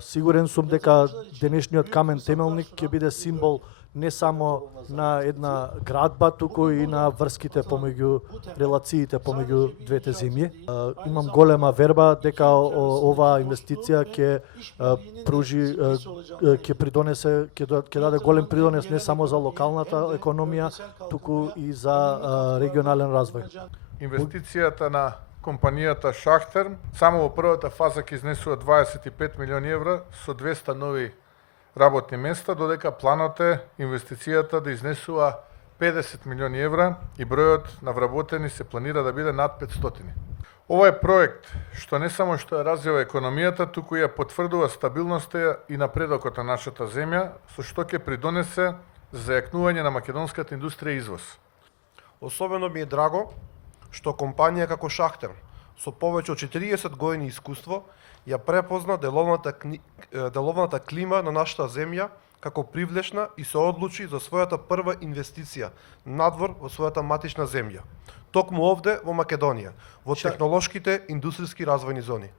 Сигурен сум дека денешниот камен темелник ќе биде символ не само на една градба, туку и на врските помеѓу релациите помеѓу двете земји. Имам голема верба дека оваа инвестиција ќе пружи, ќе придонесе, ќе даде голем придонес не само за локалната економија, туку и за регионален развој. Инвестицијата на компанијата Шахтер само во првата фаза ќе изнесува 25 милиони евра со 200 нови работни места, додека планот е инвестицијата да изнесува 50 милиони евра и бројот на вработени се планира да биде над 500. Овој проект, што не само што ја развива економијата, туку ја потврдува стабилноста и напредокот на нашата земја, со што ќе придонесе за зајакнување на македонската индустрија и извоз. Особено ми е драго што компанија како Шахтер со повеќе од 40 години искуство ја препозна деловната клима на нашата земја како привлечна и се одлучи за својата прва инвестиција надвор во својата матична земја, токму овде во Македонија, во технолошките индустријски развојни зони.